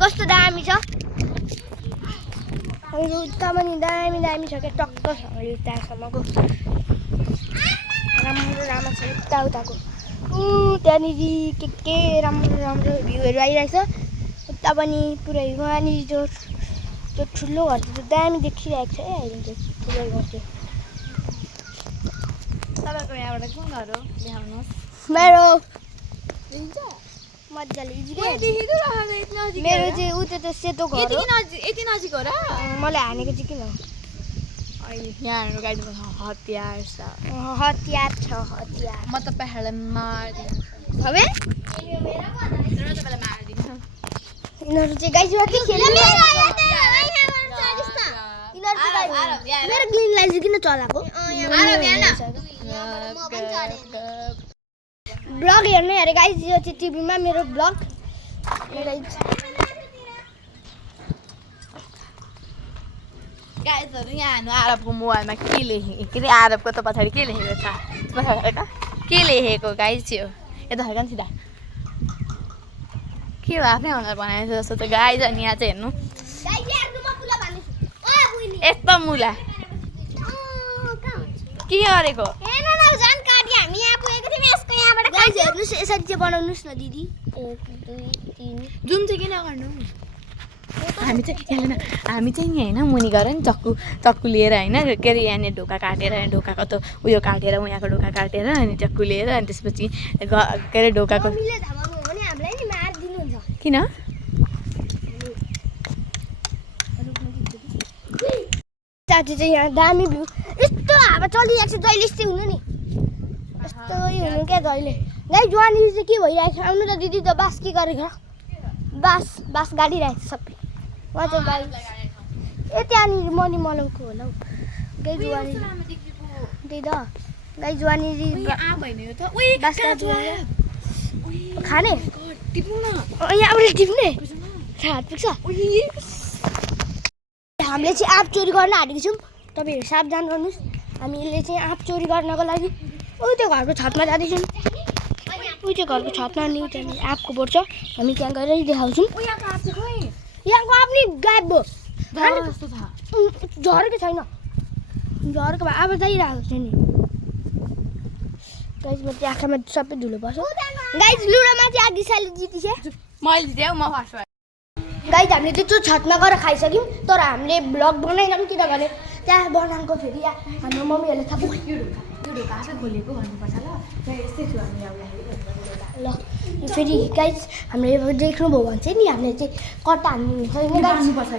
कस्तो दामी छ उता पनि दामी दामी छ क्या टक्क छ त्यहाँसम्मको राम्रो राम्रो छ उताको त्यहाँनिर के राम्रो राम्रो भ्यूहरू आइरहेछ उता पनि पुरै वहाँनिर त्यो ठुलो घर त्यो दामी देखिरहेको छ अहिले चाहिँ ठुलो घर त्यो तपाईँको यहाँबाट कुन घर हो देखाउनुहोस् मेरो मजाले मेरो चाहिँ उ त्यो सेतो घर हो यति नजिक हो र मलाई हानेको चाहिँ किन अहिले यहाँ हाम्रो गाडीमा हतियार छ हतियार छ हतियार म तपाईँहरूलाई मारिदिन्छु हवे तपाईँलाई मारिदिन्छु यिनीहरू चाहिँ गाइस के खेल्ने मेरो ग्लिनलाई चाहिँ किन चलाएको ब्लग हेर्नु अरे गाइस यो चाहिँ टिभीमा मेरो ब्लग गाइजहरू यहाँ हानु आरबको मोबाइलमा के लेखेको के अरे आरबको त पछाडि के लेखेको छ के लेखेको गाइज यो यता फर्कन सिधा के हो आफ्नै अनुहार बनाएको जस्तो त गाइज अनि यहाँ चाहिँ हेर्नु यस्तो मुला के गरेको हेर्नुहोस् यसरी चाहिँ बनाउनुहोस् न दिदी 1 2 3 जुम चाहिँ किन गर्नु हामी चाहिँ हेर्नु हामी चाहिँ नि होइन मुनि गएर नि चक्कु लिएर होइन के अरे यहाँनिर ढोका काटेर ढोकाको त उयो काटेर उहाँको ढोका काटेर अनि चक्कु लिएर अनि त्यसपछि के अरे ढोकाको किन साथी चाहिँ यहाँ दामी भ्यू यस्तो हावा चलिरहेको छ जहिले यस्तै हुनु नि यस्तो हुनु क्या जहिले गाई जहाँनिर चाहिँ के भइरहेको छ आउनु त दिदी त बास के गरेको बास गाडिरहेको छ सबै उहाँ चाहिँ गाई ए त्यहाँनिर मनि मलाउको होला हौ गाई जुवानिर त्यही त गाई जुवानिर बास खाने यहाँबाट टिप्ने हात पुग्छ हामीले चाहिँ आँप चोरी गर्न हालेको छौँ तपाईँहरू सावधान गर्नुहोस् हामीले चाहिँ आँप चोरी गर्नको लागि त्यो घरको छतमा जाँदैछौँ त्यो घरको छतमा नि त्यहाँनिर आँपको बोट छ हामी त्यहाँ गएर देखाउँछौँ यहाँको आँप नि गायब भयो झरेको छैन झरेको भए अब जाइरहेको छ नि गाइजमा चाहिँ आँखामा सबै धुलो पर्छ गाइज लुडोमा चाहिँ आगिसाले जितिछ मैले जितेँ म फर्स्ट गाइज हामीले त्यो छतमा गएर खाइसक्यौँ तर हामीले ब्लग बनाएनौँ किनभने त्यहाँ बनाएको फेरि हाम्रो मम्मीहरूले थाहा त्यो ढोका आफै खोलेको भन्नुपर्छ ल यस्तै थियो हामी ल फेरि गाइज हामीले देख्नुभयो भने चाहिँ नि हामीले चाहिँ कट्टा हान्नुपर्छ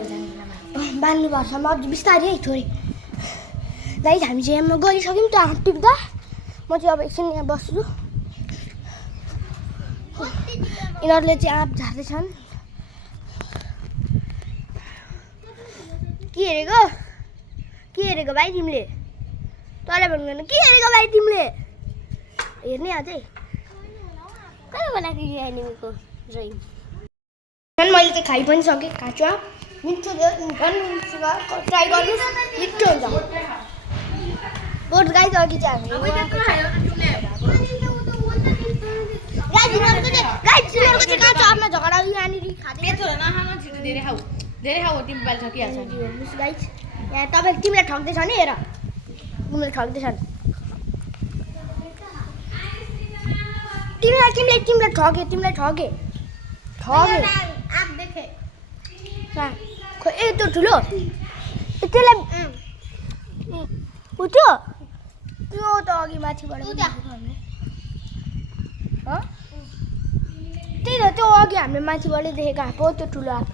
बाँध्नुपर्छ म अझ बिस्तारै है थोरै गाइज हामी चाहिँ यहाँ गइसक्यौँ त्यो हात टिप्दा म चाहिँ अब एकछिन यहाँ बस्छु यिनीहरूले चाहिँ आँप झार्दैछन् के हेरेको भाइ तिमीले तँलाई भन्नु के हेरेको भाइ तिमीले हेर्ने अझै कहाँ बनाएको यो एनिमीको ड्रइङ मैले चाहिँ खाइ पनि सकेँ काँचो आँप मिठो ट्राई गर्नुहोस् मिठो हुन्छ बोट गाई अघि चाहिँ हामी झगडा यहाँनिर धेरै खाऊ तिमीलाई ठकिहाल्छ नि गाइज यहाँ तपाईँ तिमीलाई ठग्दैछ नि हेर तिमीलाई ठग्दैछन् तिमीलाई ठगे खै ए त्यो ठुलो त्यसलाई त्यो त अघि माथिबाट त्यही त त्यो अघि हामीले माथिबाटै देखेको आएको त्यो ठुलो आएको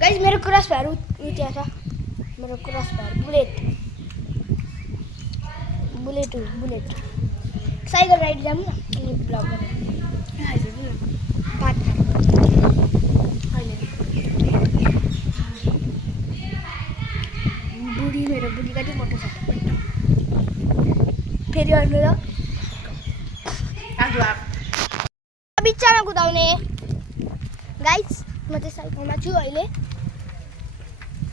गाइज मेरो क्रस भाइहरू त्यहाँ छ मेरो क्रस भाइहरू बुलेट साइकल राइड जाऊँ न ब्लग मेरो बुढी कति मोटो छ फेरि अर्नु र बिचमा कुदाउने गाइज म चाहिँ साइकलमा छु अहिले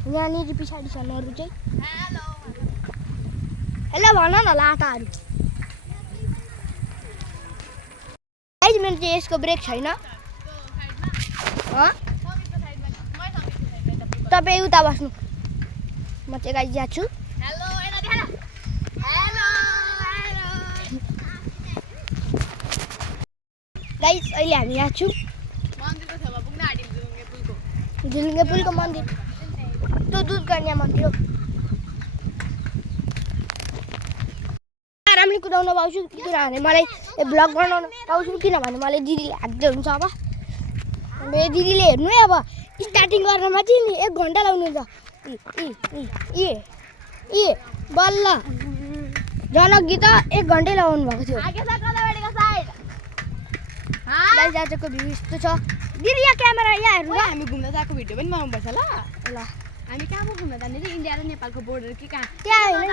यहाँनिर पछाडि छन् अरू चाहिँ हेलो भन न लाटाहरू गाइज मेरो चाहिँ यसको ब्रेक छैन तपाईँ उता बस्नु म चाहिँ गाइस यहाँ छु गाइस अहिले हामी यहाँ छौँ झुलुङ्गे पुलको मन्दिर त्यो दुध कन्या मन्दिर हो आरामले कुदाउन पाउँछु किनभने मलाई ब्लग बनाउन पाउँछु किनभने मलाई दिदीले हाक्दै हुन्छ अब मेरो दिदीले हेर्नु है अब स्टार्टिङ गर्नमा चाहिँ नि 1 घन्टा लाउनुहुन्छ ए बल्ल जनक गीत 1 घन्टै लगाउनु भएको थियो आजको भ्यू यस्तो छ दिदी यहाँ क्यामेरा यहाँ हेर्नु हामी घुम्न गएको भिडियो पनि बनाउनुपर्छ ल हामी कहाँ घुम्न जाने रे इन्डिया र नेपालको बोर्डर कि कहाँ त्यहाँ होइन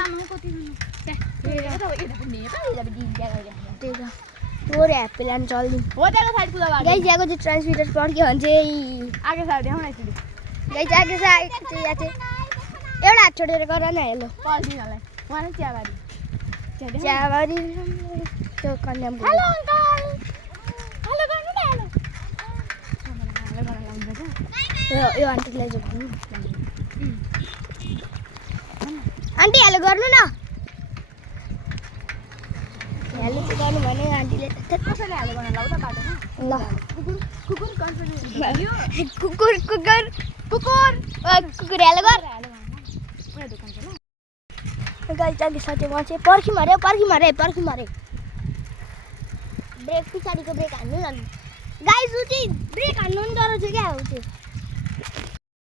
थोरै ह्याप्पी ल्यान्ड चल्दिउँ हो त्यहाँ साइड कुदा गाइस यहाँको चाहिँ ट्रान्समिटर पड्क्यो भने चाहिँ आगे साइड देखाउन यसरी गाइस आगे साइड चाहिँ यहाँ चाहिँ एउटा हात छोडेर गर न हेलो पर्दिनलाई उहाँ नै चियाबारी चियाबारी त्यो कन्याम हेलो अङ्कल हेलो गर्नु न हेलो यो आन्टीलाई चाहिँ भन्नु आन्टी हेलो गर्नु न हेलो चाहिँ गर्नु भने आन्टीले कसैले हेलो गर्न लाउ त बाटोमा ल कुकुर कन्फिडेन्स कुकुर कुकुर कुकुर कुकुर हेलो गर पुरा दोकान छ ल गाइस जागे साथै म चाहिँ पर्खी मारे ब्रेक पछाडिको ब्रेक हान्नु न गाइस उ चाहिँ ब्रेक हान्नु नि डराउँछ क्या हो त्यो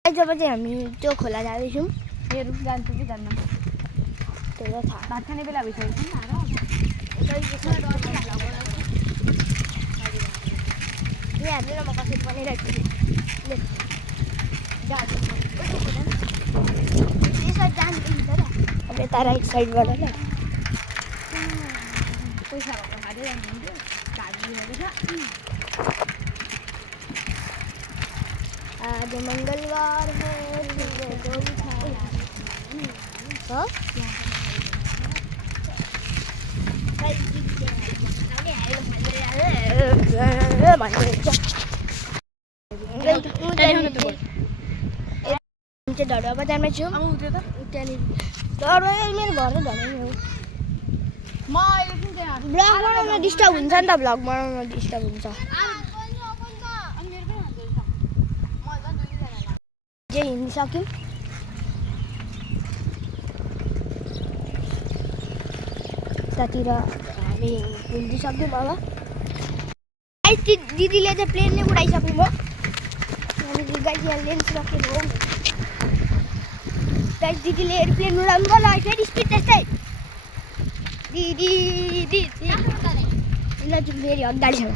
जब चाहिँ हामी त्यो खोला जाँदैछौँ हेरौँ जान्छु कि जान्न त्यही हो थाहा भात खाने बेला भइसकेको छ नि यहाँ हेर्नु न म कसरी बनाइरहेको छु यसरी जान्छ नि त अब यता राइट साइडबाट ल पैसा भएको खाँदै जानुहुन्थ्यो भागिरहेको छ आज मंगलवार है धडुवा बजारमा छु धडुवा मेरो घर धडुवा हो म अहिले कुन चाहिँ ब्लग बनाउन डिस्टर्ब हुन्छ नि त ब्लग बनाउन डिस्टर्ब हुन्छ जे हिँड्नु सक्यौँ यतातिर हामी हिँडिसक्यौँ अब दिदीले चाहिँ प्लेन नै उडाइसक्नु भयो यहाँनिर गाइस यहाँ लेन्स राखेको हो गाइस दिदीले एयरप्लेन उडाउनु भयो ल फेरि स्पिड त्यस्तै दिदी ल फेरि अगाडिसम्म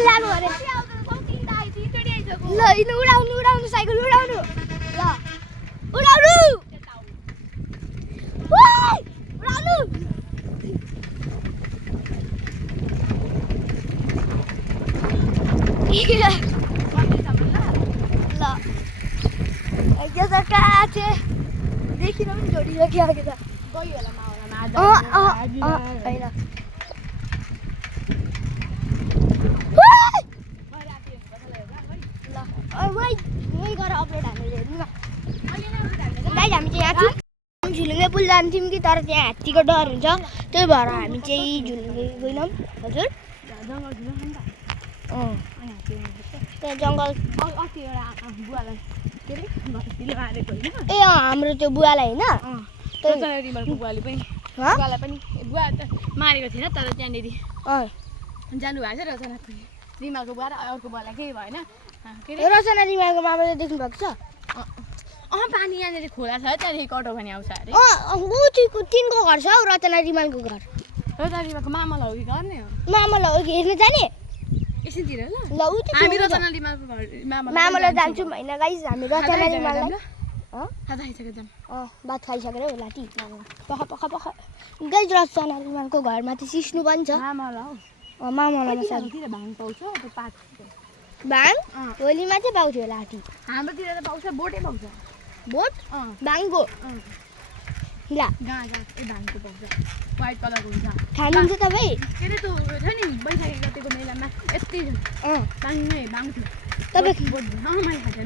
लानु अरे ल इन उडाउनु साइकल उडाउनु ल उडाउनु उडाउनु ल यो त कहाँ चाहिँ देखिन पनि जोडिसक्यो अघि त गयो होला मावलामा होइन वही गरेर अपलोड हालेर हेर्नु न गाइस हामी चाहिँ यहाँ छौँ झुलुङ्गे पुल जान्थ्यौँ कि तर त्यहाँ हात्तीको डर हुन्छ त्यही भएर हामी चाहिँ झुलुङ्गे गएनौँ हजुर त्यहाँ जङ्गल अस्ति एउटा बुवालाई के अरे भक्तिले मारेको होइन ए हाम्रो त्यो बुवालाई होइन रिमलको बुवाले पनि बुवालाई पनि बुवा त मारेको थिएन तर त्यहाँनिर जानुभएको छ रचनाको रिमलको बुवा र अर्को बुवालाई केही भएन के अरे रचना रिमाको मामाले देख्नु भएको छ पानी यहाँनिर खोला छ त्यहाँदेखि कटो भने आउँछ अरे तिनको घर छ हौ रचना रिमालको घर रचना रिमलको मामालाई हो कि गर्ने हो मामालाई हो कि हेर्नु जाने एकछिनतिर ल ल ऊ हामी रचना रिमलको घर मामालाई जान्छौँ होइन गाइस हामी रचना रिमाललाई भात खाइसकेर हो लाटी पख गाइस रचना रिमालको घरमा चाहिँ सिस्नु पनि छ मामालाई भाङ पाउँछ भाङ होलीमा चाहिँ पाउँथ्यो लाटी हाम्रोतिर त पाउँछ बोटै पाउँछ बोट अँ बाङ्गो अँ ल गाँजा ए धानको पाउँछ व्हाइट कलरको हुन्छ खानुहुन्छ तपाईँ के अरे त्यो छ नि बैशाखी गतेको मेलामा यति अँ बाङ्गै बाङ्थ्यो तपाईँ बोट मैले खान्छ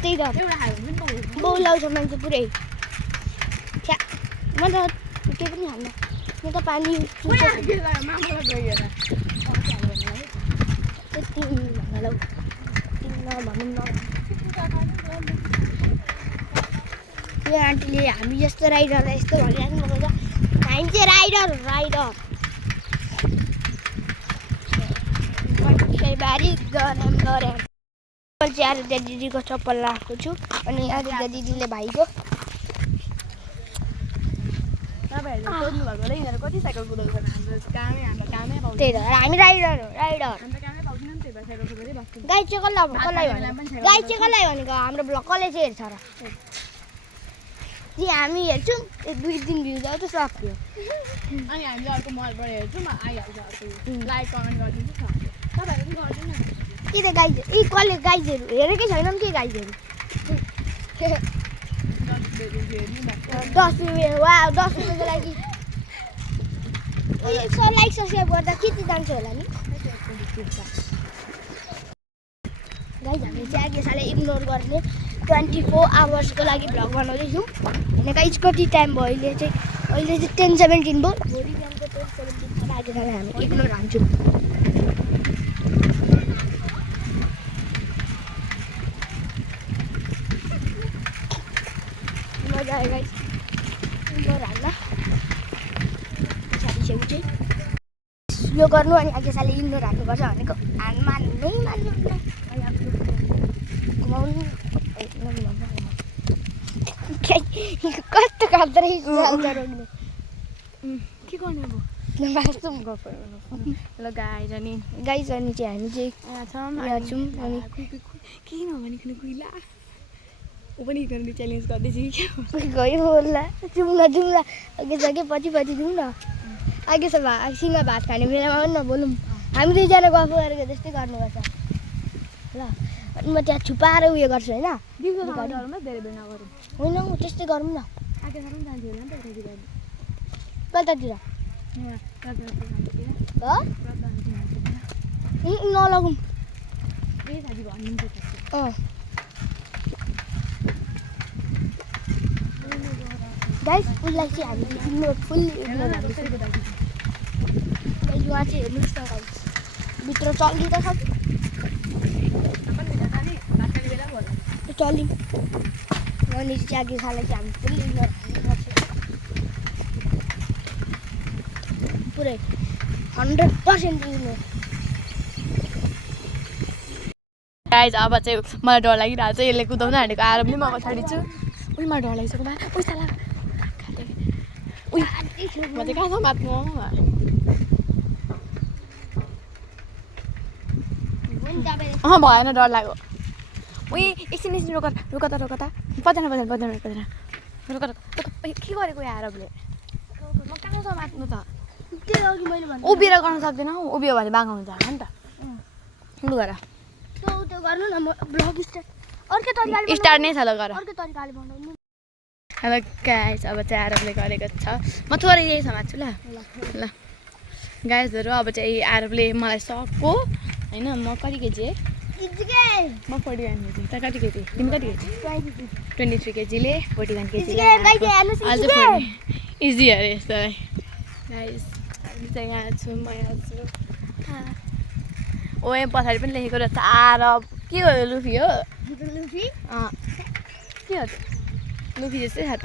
त्यही त एउटा खायो भने पनि बौलाउँछ मान्छे पुरै छ्या म त केही पनि खान्न म त पानी यति भन लौ नभनौँ न यो आन्टीले हामी जस्तो राइडरलाई यस्तो भनिराख्नु भएको छ हामी चाहिँ राइडर बारी गरे चाहिँ आदित्य दिदीको चप्पल लगाएको छु अनि आदित्य दिदीले भाइको तपाईँहरूले सोध्नु भएको र यिनीहरू कति साइकल कुदाउँछ हाम्रो कामै पाउँछ त्यही त हामी राइडर हो राइडर हाम्रो कामै पाउँदैन नि त्यही भएर साइकल कुदाउँदै बस्छौँ गाई चाहिँ कसलाई भनेको हाम्रो ब्लग कसले चाहिँ हेर्छ र कि हामी हेर्छौँ 2 दिन भ्यू जाउँछ सक्यो अनि हामीले अर्को मोबाइलबाट हेर्छौँ आइहाल्छ अर्को लाइक कमेन्ट गरिदिन्छु छ तपाईँहरू पनि गरिदिनु कि त गाई यी कसले गाईहरू हेरेकै छैनन् कि गाईहरू 10 रुपियाँ वा 10 रुपियाँको लागि 100 लाइक सब्सक्राइब गर्दा कति जान्छ होला नि गाइज हामीले चाहिँ आगे साले इग्नोर गर्ने 24 आवर्सको लागि भ्लग बनाउँदैछौँ होइन गाइज कति टाइम भयो अहिले चाहिँ 10:17 भयो भोलि बिहानको 10:17 आगे साले हामी इग्नोर हान्छौँ मजा आयो गाइज इग्नोर हान्न पछाडि चाहिँ यो गर्नु अनि आगे साले इग्नोर हान्नुपर्छ भनेको मान्नै मान्नुहुन्न घुमाउनु कस्तो खाँदो रहेछ रोक्नु के गर्ने अब बाँच्छौँ ल गाइज अनि गाइज अनि चाहिँ हामी चाहिँ यहाँ छौँ अनि केही नभनिकन कुइला ऊ पनि गर्ने च्यालेन्ज गर्दैछु कि गयो होला जाउँ अघि पछि जाउँ न अघि सिङ्गा भात खाने बेलामा पनि नबोलौँ हामी दुईजना गफ गरेको जस्तै गर्नुपर्छ ल अनि म त्यहाँ छुपाएर उयो गर्छु होइन धेरै बेर नगरौँ होइन त्यस्तै गरौँ न आगेसम्म जान्छु होला नि त रेडी गर्नु कतातिर नलगौँ ए दाजु भनिदिन्छ अँ गाइस उसलाई चाहिँ हामी इग्नोर फुल इग्नोर उहाँ चाहिँ हेर्नुहोस् न गाइस भित्र चलिँदा सक्छ चल्यौँ अनि चाहिँ आगे खालाई चाहिँ हामी फुल इग्नोर पुरै 100% इग्नोर गाइज अब चाहिँ मलाई डर लागिरहेको छ यसले कुदाउन हानेको आएर पनि म पछाडि छु उही मलाई डर लागिसक्यो पैसा लाग उही म चाहिँ कहाँसम्म बाँच्नु भएन डर लाग्यो उही एकछिन रोक त पर्दैन के गरेको यो आरबले म कहाँसम्म बाँच्नु त उभिएर गर्न सक्दैन हौ उभियो भने बाङ्गो हुन्छ होला नि त लु गर त्यो गर्नु न म ब्लग अर्कै तरिकाले स्टार्ट नै छ ल गर अर्कै तरिकाले बनाउनु हेलो गाइस अब चाहिँ आरबले गरेको छ म थोरै यही समात्छु ल ल गाइसहरू अब चाहिँ आरबले मलाई सक्यो होइन म कति केजी है म 41 केजी त कति केजी तिमी कति केजी 23 केजीले 41 केजीले इजी अरे यस्तो गाइस हामी चाहिँ यहाँ छु म यहाँ छु ओ यहाँ पछाडि पनि लेखेको रहेछ आरब के हो लुफी हो लुफी के हो लुफी जस्तै छ त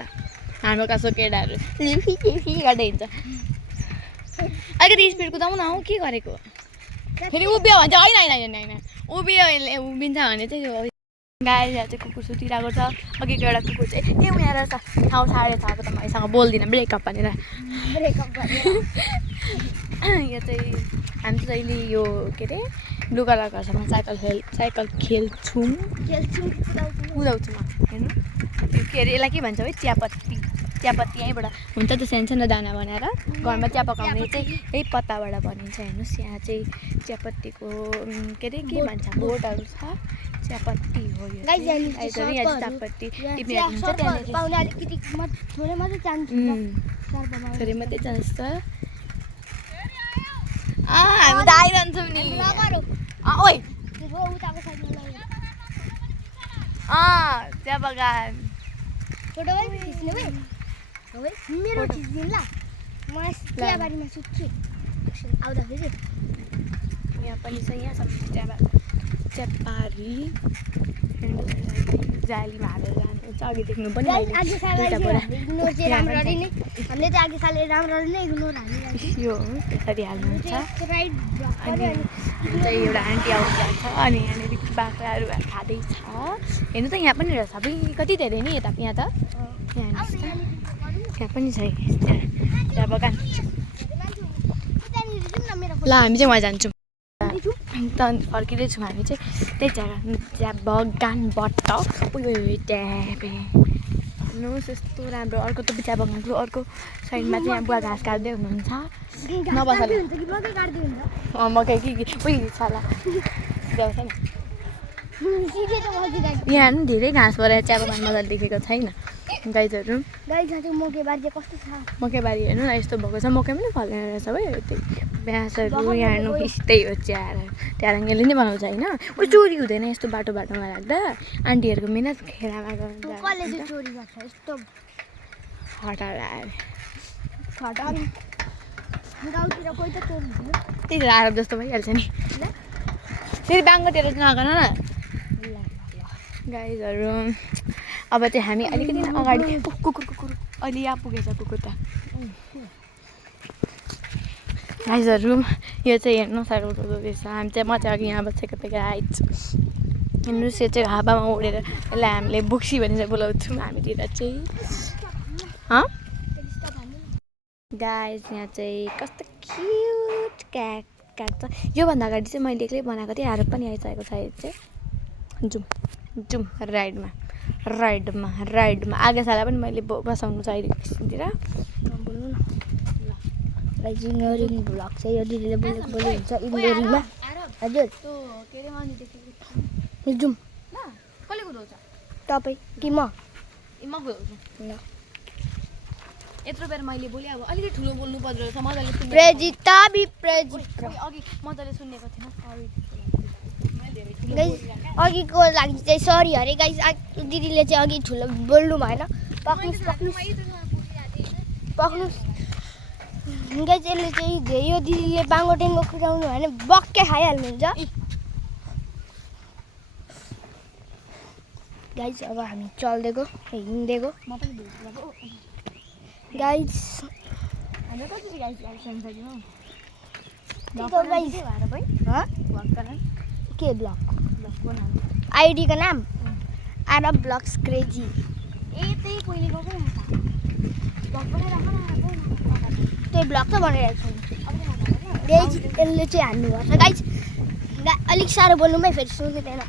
हाम्रो कासो केटाहरू लुफी गर्दै हिँड्छ अलिकति स्पिड कुदाउँ न हौ के गरेको फेरि उभियो भने चाहिँ होइन उभियो उभिन्छ भने चाहिँ यो गाई यहाँ चाहिँ कुकुर सुतिरहेको छ अघिको एउटा कुकुर चाहिँ ए उहाँ रहेछ ठाउँ छाडेर छ अब त मैसँग बोल्दिनँ ब्रेकअप भनेर यो चाहिँ हामी चाहिँ अहिले यो के अरे लुगा लगाएकोसँग साइकल खेल्छौँ कुदाउँछु म हेर्नु के अरे यसलाई के भन्छ है चियापत्ती चियापत्ती यहीँबाट हुन्छ त्यो सानो सानो दाना बनाएर घरमा चिया पकाउने चाहिँ यही पत्ताबाट बनिन्छ हेर्नुहोस् यहाँ चाहिँ चियापत्तीको के अरे के भन्छ बोटहरू छ चियापत्ती हो यो गाइस चाहिँ। यहाँ आइतबार यहाँ चियापत्ती टिप्नेहरू हुन्छ त्यहाँनिर पाउने अलिकति थोरै मात्रै चान्स थोरै मात्रै चान्स छ हामी त आइरहन्छौँ नि ओइ उताको साइडमा चिया बगान फोटो पनि खिच्ने भाइ मेरो खिचिदिनु ल म चियाबारीमा सुत्छु आउँदाखेरि यहाँ पनि छ यहाँ सब चियाबारी जालीमा हालेर जानुहुन्छ अघि देख्नु पनि अघि सालले इग्नोर चाहिँ राम्ररी नै हामीले चाहिँ अघि सालले राम्ररी नै इग्नोर हालिरहेको यो त्यसरी हाल्नुहुन्छ राइट अनि चाहिँ एउटा आन्टी आउँछ अनि यहाँनिर बाख्राहरू खाँदैछ हेर्नु त यहाँ पनि रहेछ सबै कति धेरै नि यता यहाँ त यहाँ पनि छ चिया बगान ल हामी चाहिँ वहाँ जान्छौँ त फर्किँदैछौँ हामी चाहिँ त्यही चिया बगानबाट उयो ट्यापे हेर्नुहोस् यस्तो राम्रो अर्को त चिया बगानको अर्को साइडमा चाहिँ यहाँ बुवा घाँस काट्दै हुनुहुन्छ नबसाले मकै के उयो छला जाउँछ नि यहाँ पनि धेरै घाँस भएर चिया बगान मजाले देखेको छैन गाईहरू मकैबारी हेर्नु न यस्तो भएको छ मकै पनि फल्ने रहेछ है त्यही भ्यासहरू यहाँ हेर्नु त्यही हो चिया ट्याराङ्गेले नै बनाउँछ होइन ऊ चोरी हुँदैन यस्तो बाटो बाटोमा राख्दा आन्टीहरूको मिहिनेत खेलामा त्यही आरब जस्तो भइहाल्छ नि फेरि बाङ्गोतिर नगर न गाईहरू अब चाहिँ हामी अलिकति अगाडि कुकुर अहिले यहाँ पुगेछ कुकुर त गाईहरू यो चाहिँ हेर्नु साह्रो रहेछ हामी चाहिँ म चाहिँ अघि यहाँ बसेको थिएँ गाइज हेर्नुहोस् यो चाहिँ हावामा उडेर यसलाई हामीले बुक्सी भनी चाहिँ बोलाउँछौँ हामीतिर चाहिँ गाइज यहाँ चाहिँ कस्तो क्युट क्याट छ योभन्दा अगाडि चाहिँ मैले एक्लै बनाएको थिएँ आरोप पनि आइसकेको छ यो चाहिँ जाउँ राइडमा आगे साला पनि मैले बसाउनु छ अहिले एकछिनतिर बोल्नु न इन्जिनियरिङ ब्लग चाहिँ यो दिदीले बोलेको हुन्छ इन्जिनियरिङमा हजुर जाउँ कसले कुदाउँछ तपाईँ कि म कुदाउँछु ल यत्रो बेर मैले बोलेँ अब अलिकति ठुलो बोल्नु पर्दो रहेछ मजाले सुन्ने प्रेजिता अघि मजाले सुनेको थिएन सरी अघिको लागि चाहिँ सरी अरे गाइस दिदीले चाहिँ अघि ठुलो बोल्नु भएन पक्नुस् गाइस यसले चाहिँ यो दिदीले बाङ्गो टेङ्गो खुटाउनु भएन बक्कै खाइहाल्नुहुन्छ गाइस अब हामी चल्दिएको हिँड्दिएको गाइस के ब्लग आईडी का नाम आरब ब्लग्स क्रेजी त्यही ब्लग त बनाइरहेको छु गाइस यसले चाहिँ हान्नुपर्छ गाइस अलिक साह्रो बोल्नुमै फेरि सुन्दैन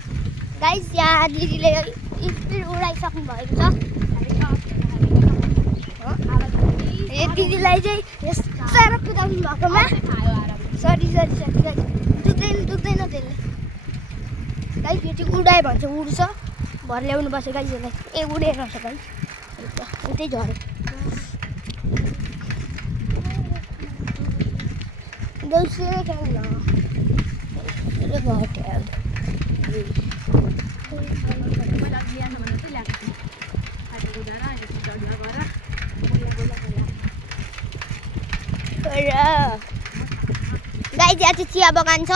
गाइस यहाँ दिदीले स्पिड उडाइसक्नु भएको छ दिदीलाई चाहिँ साह्रो कुदाउनु भएकोमा सरी दुख्दैन त्यसले गाइस यो चाहिँ उडायो भने चाहिँ उड्छ भर ल्याउनु पर्छ गाइस यसलाई ए उडेर रहेछ गाइस त्यही झऱ्यो गाइस यहाँ चाहिँ चिया बगान छ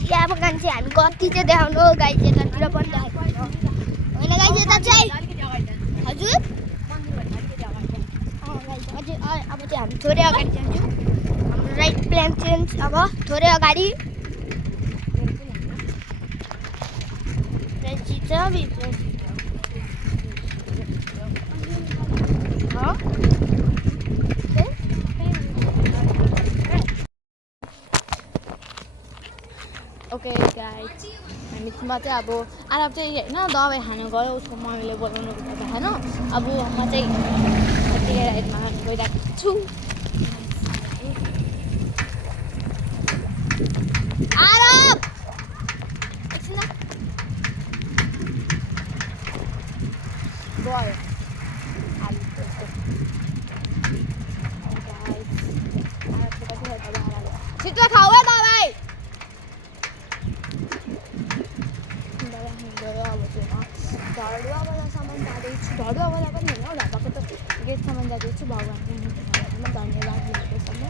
चिया बगान चाहिँ हामी कति चाहिँ देखाउनु गाइस यतातिर पनि देखाएको होइन गाइस यता चाहिँ हजुर अब चाहिँ हामी थोरै अगाडि जान्छौँ हाम्रो राइट प्लान चेन्ज अब थोरै अगाडि ओके गाइस हामी बिचमा चाहिँ अब आरब चाहिँ होइन दबाई खानु गयो उसको मम्मीले बोलाउनु गएको होइन अब म चाहिँ यतिकै राइडमा गइरहेको छु आरब एकछिन गयो छिटो खाऊ है दबाई ढडुवावालासम्म जाँदैछु ढडुवावाला पनि होइन ढाबाको त गेटसम्म जाँदैछु भगवान्को धन्यवाद दिएकोसम्म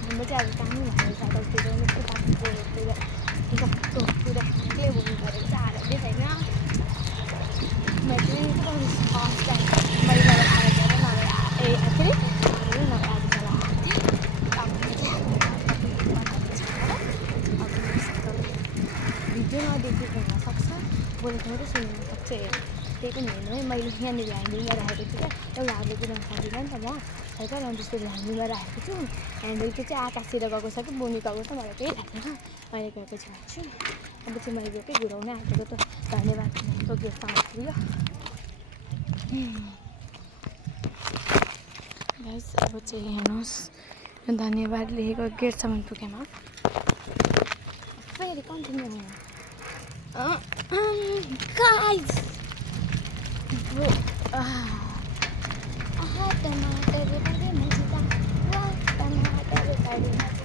हाम्रो चाहिँ अब कामै भएको छ तर कस्तो पुरा के बोल्नु पऱ्यो चाहिँ हालतै छैन मैले फर्स्ट टाइम मैले आएर ए के अरे भिडियो नदेखिएको हुनसक्छ बोलेको मात्रै सुन्नु सक्छ त्यही पनि हेर्नु है मैले यहाँनिर ह्यान्डलमा राखेको छु क्या एउटा हातले कुदाउनु सक्दिनँ नि त म है त अनि त्यसको ह्यान्डलमा राखेको छु ह्यान्डलको चाहिँ आकाशतिर गएको छ कि बोनी गएको छ मलाई केही थाहा छैन मैले गएको छु अब चाहिँ मैले गएकै घुराउनै आँटेको त धन्यवाद दिएको गेटमा आइपुग्यो गाइस अब चाहिँ हेर्नुहोस् धन्यवाद लेखेको गेटसम्म पुगेमा फेरि कन्टिन्यू guys bro टमाटर बड़े मजेदार वाह टमाटर बड़े मजेदार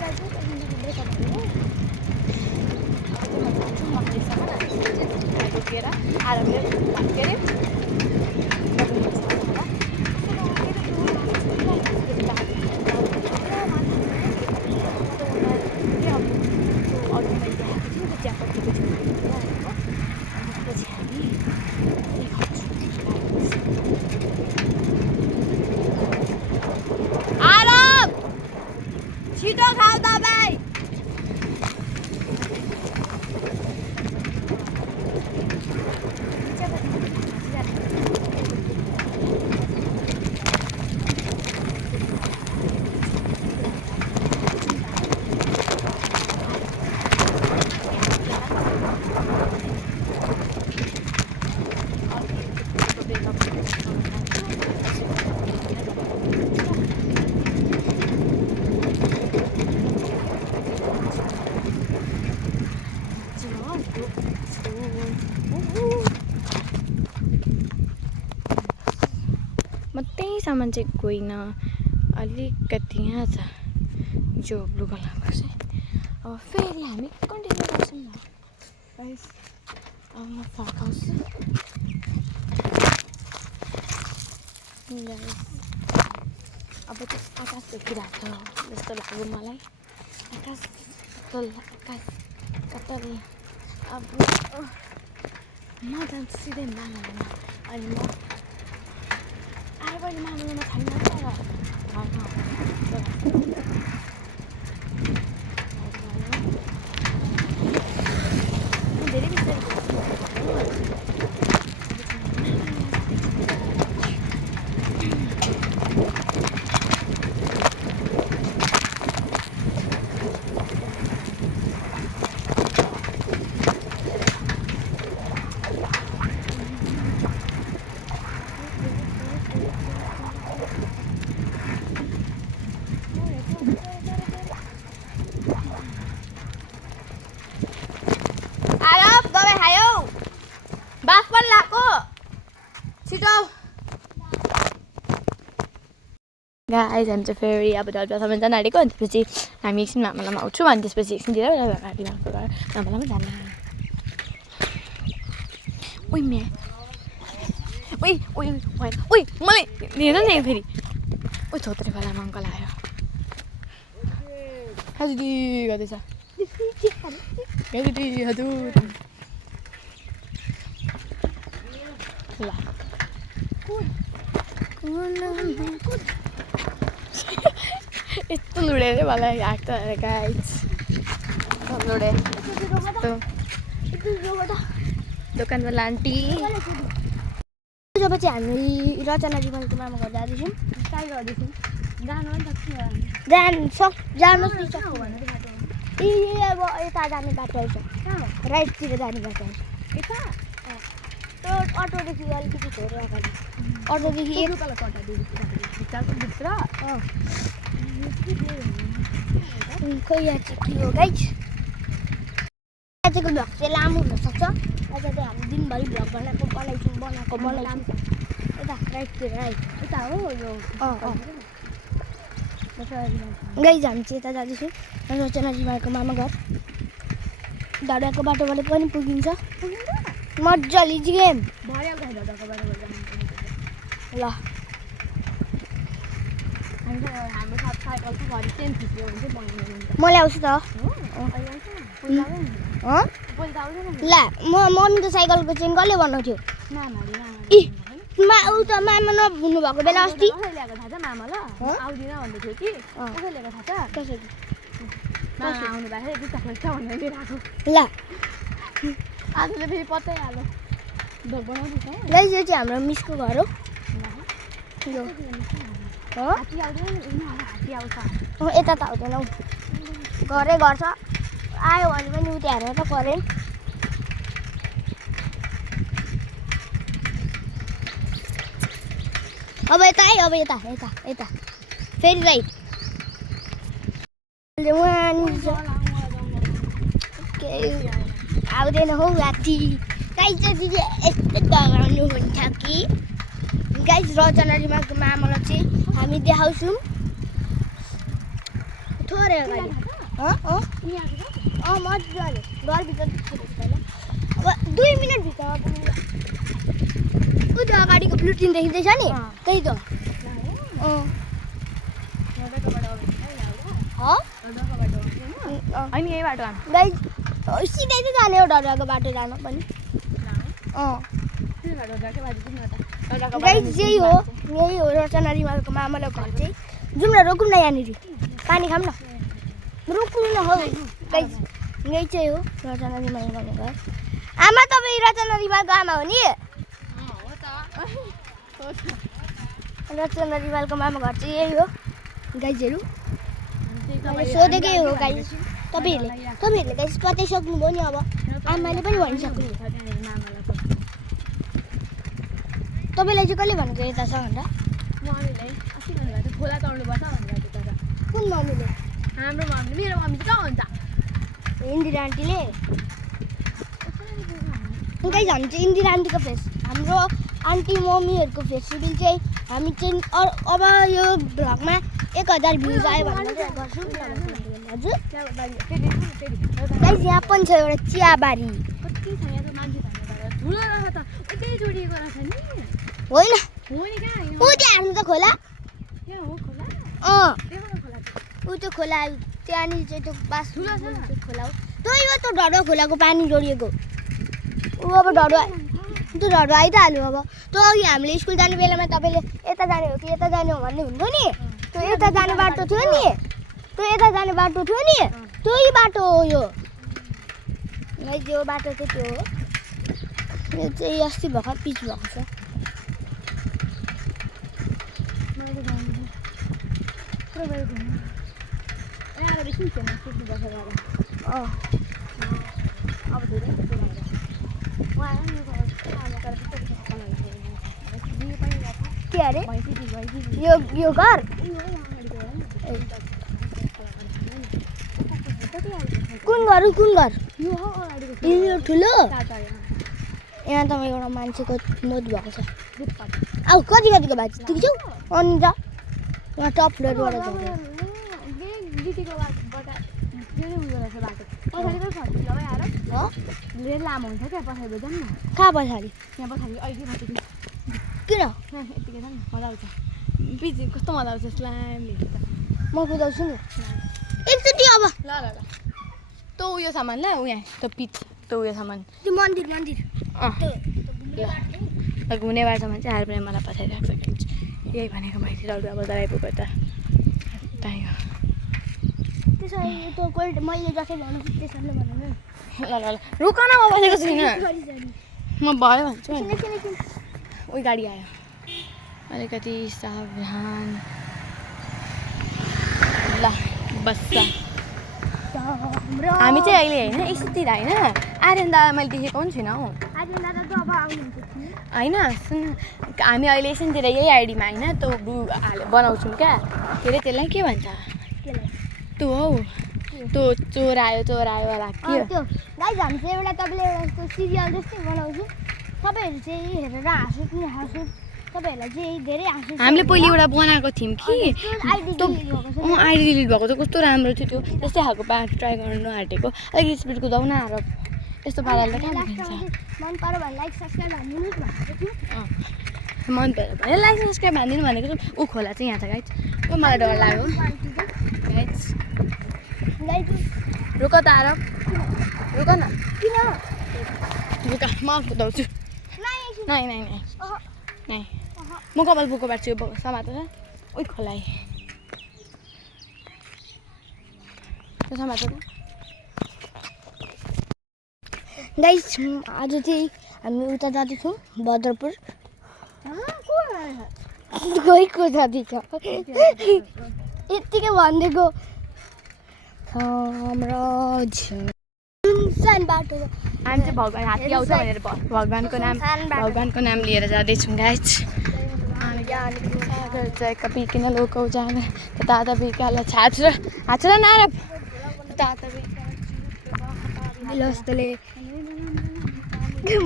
बाजू कहीं नहीं देखा मैंने छिटो खाऊ दबाई म त्यहीँसम्म चाहिँ गइनँ अलिकति यहाँ छ जो ब्लू कलरको चाहिँ अब फेरि हामी कन्टिन्यू गर्छौँ न गाइस अब म फर्काउँछु अब चाहिँ आकाश देखिरहेको जस्तो लाग्यो मलाई आकाश कतल अब म जान्छु सिधै मामामा अनि म आएर पनि मामामा छैन तर धेरै बिस्तारै गाइस हामी चाहिँ फेरि अब ढल्पासम्म जान आँटेको अनि त्यसपछि हामी एकछिन मामालामा आउँछौँ अनि त्यसपछि एकछिनतिर मामालामा जाने ओइ म्या ओइ ओइ ओइ मलाई हेर न फेरि ओइ छोत्रे खोलामा अङ्कल आयो हजुर गर्दैछ हजुर ल यस्तो लुडे रे मलाई आएको गाइस लुडे दोकानवाला आन्टी जब चाहिँ हामी रचना जीवनको मामा घर जाँदैछौँ ट्राई गर्दैछौँ जानुहोस् नि ए अब यता जाने बाटो आउँछ राइटतिर जाने बाटो आउँछ त्यो अटोदेखि अलिकति छोडेर अगाडि अटोदेखि खोइ यहाँ चाहिँ के हो गाइज आजको भ्लग चाहिँ लामो हुनसक्छ आज चाहिँ हामी दिनभरि भ्लग बनाएको यता राइटतिर राइट यता हो यो गाइज हामी चाहिँ यता जाँदैछु रचना रिमाको मामा घर ढाडाको बाटोबाट पनि पुगिन्छ मजाले जिम ल म ल्याउँछु त ल मम्मीको साइकलको चेन कसले बनाउँथ्यो ऊ त मामा नभुल्नु भएको बेला अस्ति ल गाइस यो चाहिँ हाम्रो मिसको घर हो यता त आउँदैन हौ घरै घर छ आयो भने पनि उता हेरेर त करेन्ट अब यता है अब यता फेरि राइट आउँदैन हौ राति गाइस चाहिँ यस्तो डराउनुहुन्छ कि गाइस रचना रिमाको मामालाई चाहिँ हामी देखाउँछौँ थोरै अगाडि मजाले घरभित्र अब 2 मिनटभित्रमा ऊ त्यो अगाडिको प्लुटिन देखिँदैछ नि त्यही त गाइस सिधै चाहिँ जाने हो डराको बाटो जानु पनि गाइस यही हो रचना रिमाको मामाको घर चाहिँ जाउँ न रोकौँ न यहाँनिर पानी खाऊँ न रोक्नु न हौ गाइस यही चाहिँ हो रचना रिमाको घर आमा तपाईँ रचना रिमाको आमा हो नि रचना रिमाको मामा घर चाहिँ यही हो गाइजहरू सोधेकै हो गाइस तपाईँहरूले गाइस कतै सक्नुभयो नि अब आमाले पनि भनिसक्नु तपाईँलाई चाहिँ कसले भनेको यता छ भनेर कुन मम्मीले हाम्रो मम्मी मेरो मम्मी चाहिँ कहाँ हुन्छ इन्दिरा आन्टीले गाइस हामी चाहिँ इन्दिरा आन्टीको फेस हाम्रो आन्टी मम्मीहरूको फेस्टिभल चाहिँ हामी चाहिँ अब यो भ्लगमा 1000 भ्युज आयो भने गर्छौँ हजुर गाइस यहाँ पनि छ एउटा चियाबारी होइन ऊ त्यहाँ हेर्नु त खोला ऊ त्यो खोला त्यहाँनिर चाहिँ त्यो बास खोला हो त्यही हो त्यो ढडुवा खोलाको पानी जोडिएको ऊ अब ढडुवा त्यो ढडुवा आइ त हाल्यो अब त्यो अघि हामीले स्कुल जाने बेलामा तपाईँले यता जाने हो कि यता जाने हो भन्ने हुन्थ्यो नि त्यो यता जाने बाटो थियो नि त्यही बाटो हो यो बाटो चाहिँ त्यो हो यो चाहिँ अस्ति भर्खर पिच भएको छ के अरे यो घर कुन घर यो ठुलो यहाँ त एउटा मान्छेको नोट भएको छ अब कतिको बाटो ठिक छौ अनि त यहाँ टप फ्लोरबाट लामो हुन्छ क्या पछाडि जाउँ न कहाँ पछाडि यहाँ पछाडि अहिले किन यतिकै जाउँ न मजा आउँछ पिच कस्तो मजा आउँछ स्लाइमले म कुदाउँछु नि एकचोटि अब ल त्यो उयो सामान ल यहाँ त्यो पिच त्यो उयो सामान त्यो मन्दिर घुम्ने बाटोमा चाहिँ हार पनि मलाई पठाइरहेको छ यही भनेको माथि डल्डुवा बजार आइपुग्यो त त्यहीँ हो मैले जसरी भन्नु त्यसरी भन्नु ल रुक न म बसेको छुइनँ म भयो भन्छु उही गाडी आयो अलिकति सावधान ल बस्छ हामी चाहिँ अहिले होइन यस्तोतिर होइन आर्यन दादा मैले देखेको पनि छुइनँ हौ होइन सुन हामी अहिले एकछिनतिर यही आइडीमा होइन त्यो बनाउँछौँ क्या के अरे त्यसलाई के भन्छ त्यो हौ त्यो चोर आयो होला के हो त्यो गाइज हामी चाहिँ एउटा तपाईँले एउटा सिरियल जस्तै बनाउँछु तपाईँहरू चाहिँ हेरेर हाँसोस् तपाईँहरूलाई चाहिँ धेरै हाँसोस् हामीले पहिले एउटा बनाएको थियौँ कि आइडी आइडी डिलिट भएको चाहिँ कस्तो राम्रो थियो त्यो त्यस्तै खालको पार्ट ट्राई गर्नु आँटेको अलिक स्पिड कुदाउन आएर यस्तो पाराले त कहाँ बुझिन्छ मन पऱ्यो भने लाइक सब्सक्राइब हानिदिनुहोस् भनेको छु मन पऱ्यो भने लाइक सब्सक्राइब हानिदिनु भनेको छु ऊ खोला चाहिँ यहाँ छ गाइज ऊ मलाई डर लाग्यो गाइज रुक त आएर रुक न किन रुक म कुदाउँछु नाइ नाइ नाइ नाइ म कपाल बुको बाट्छु समातेर उही खोलाइ त्यो समातेर गाइज आज चाहिँ हामी उता जाँदैछौँ भद्रपुर गएको जाँदैछ यत्तिकै भनिदिएको हाम्रो सुनसान बाटो हामी चाहिँ भगवान् हात्ती आउँछ भनेर भगवान्को नाम लिएर जाँदैछौँ गाइज चाहिँ पिकिन लोकौ जाने ताता पिकालाई हाँचेर नारप ताता जस्तोले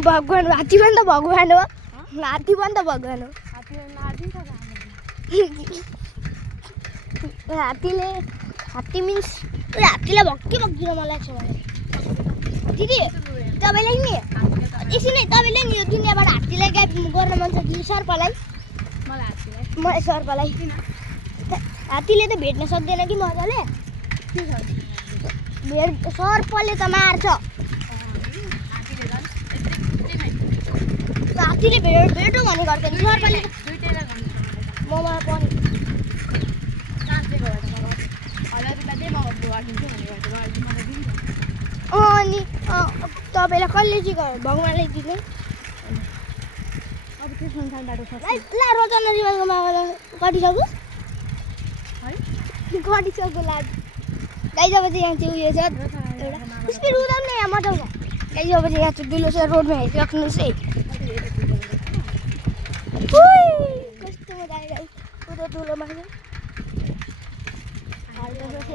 भगवान् हात्ती पनि त भगवान् हो हात्ती पनि त भगवान् हो हात्ती मिन्स हात्तीलाई भक्किन मन लाग्छ भने दिदी तपाईँलाई नि एकछिनै तपाईँले नि यो दुनियाँबाट हात्तीलाई गायब गर्न मन छ कि सर्पलाई मलाई सर्पलाई हात्तीले त भेट्न सक्दैन कि मजाले सर्पले त मार्छ हात्तीले भेटो भने गर्दैन सर्पले ममा पनि अनि तपाईँलाई कसले चाहिँ भगवान्लाई दिने अब त्यो संसार बाटो छ ला रोजाना रिवाजको मामालाई कटिसक्यो कटिसक्यो ला गाइज अब चाहिँ यहाँ चाहिँ उयो छ एउटा स्पिड उदाउनु न यहाँ मजा आउँछ गाइज अब चाहिँ यहाँ चाहिँ दुलो छ रोडमा हेरिराख्नुहोस् है कस्तो मजा आयो गाइज उता दुलोमा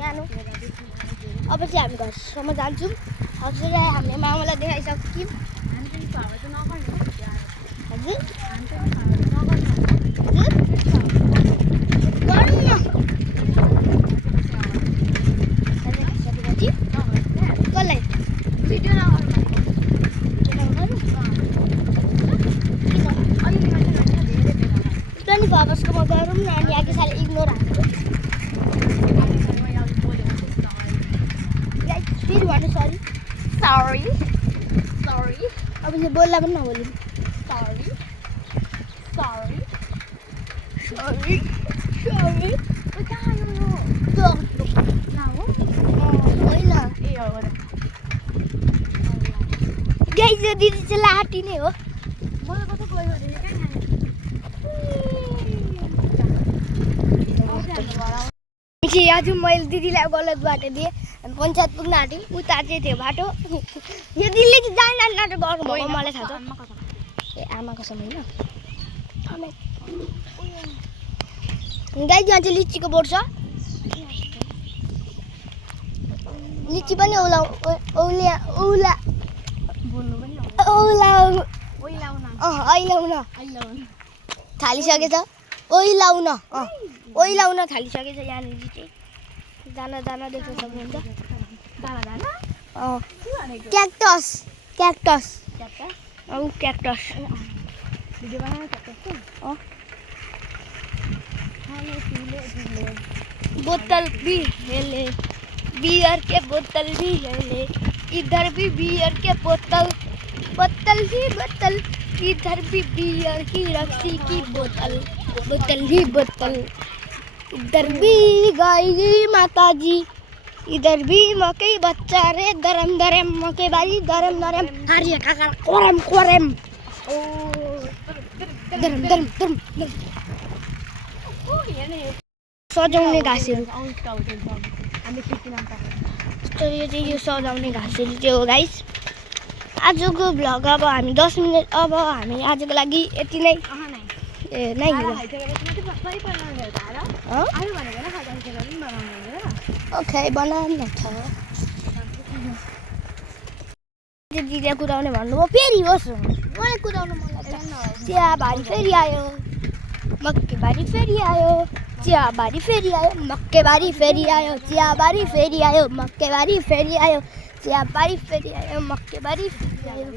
सानो अब चाहिँ हामी घरसम्म जान्छौँ हजुर हामीले मामालाई देखाइसक्यौँ हजुर गरौँ न कसलाई ट्वेन्टी फोर आवर्सकोमा गरौँ न अनि अघि साल इग्नोर हाल्नु फेरि भन्नु सरी अब चाहिँ बोल्दा पनि नबोल्नु होइन गाइज दिदी चाहिँ लाटी नै हो आज मैले दिदीलाई गलत बाटो दिएँ पञ्चायत पुग्न आँटेँ उता चाहिँ थियो बाटो यो दिदीले चाहिँ जान नाटक गर्नुभयो मलाई थाहा छ ए आमाको समय होइन गाई यहाँ चाहिँ लिचीको बोट छ लिची पनि ओइलाउन थालिसकेछ ओइलाउन थालिसकेछ यहाँनिर चाहिँ दाना देख्न सक्नुहुन्छ क्याक्टस क्याक्टस बोतल भी है ले बियर के बोतल भी है ले इधर भी बियर के बोतल ही बोतल इधर भी बियर की रस्सी की बोतल इधर भी गाय माता जी इधर भी मकई बच्चा रे गरम मकई बारी गरम हरिया काका कोरम गरम सजाउने घाँसहरू हामीले खिड्कीमा यस्तो यो चाहिँ यो सजाउने घाँसहरू चाहिँ हो गाइस। आजको भ्लग अब हामी 10 मिनट अब हामी आजको लागि यति नै ए नै ओके बनाउनु न त दिदीले कुदाउने भन्नुभयो फेरि होस् मलाई कुदाउनु मन लाग्छ चियाबारी फेरि आयो मक्केबारी फेरि आयो चियाबारी फेरि आयो मक्केबारी फेरि आयो चियाबारी फेरि आयो मक्केबारी फेरि आयो चियाबारी फेरि आयो मक्केबारी फेरि आयो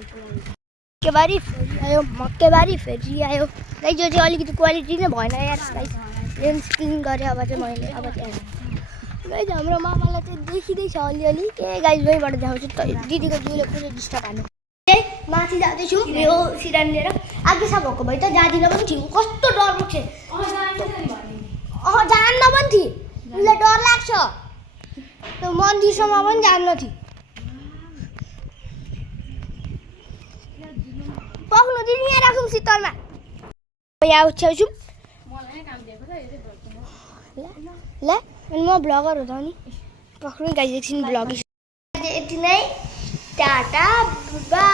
मक्केबारी फेरि आयो मक्केबारी फेरि आयो गाइस यो चाहिँ अलिकति क्वालिटी नै भएन यार गाइस लेन्स क्लिन गरेँ अब चाहिँ मैले अब चाहिँ गाइस हाम्रो मामालाई चाहिँ देखिँदैछ अलिअलि के गाइस वहीँबाट देखाउँछु त दिदीको जिउले पुरै डिस्टर्ब हान्नु माथि जाँदैछु यो सिरान लिएर आगेसा भएको भए त जाँदिनँ पनि थियो कस्तो डर लाग्छ जान्न पनि थिएँ उसलाई डर लाग्छ त्यो मन्दिरसम्म पनि जान्न थिएँ पक्नु दिनु यहाँ राखौँ शीतलमा यहाँ उछ्याउँछु ल अनि म भ्लगर हो त नि पक्नु गाइस एकछिन भ्लग यति नै टाटा बाई।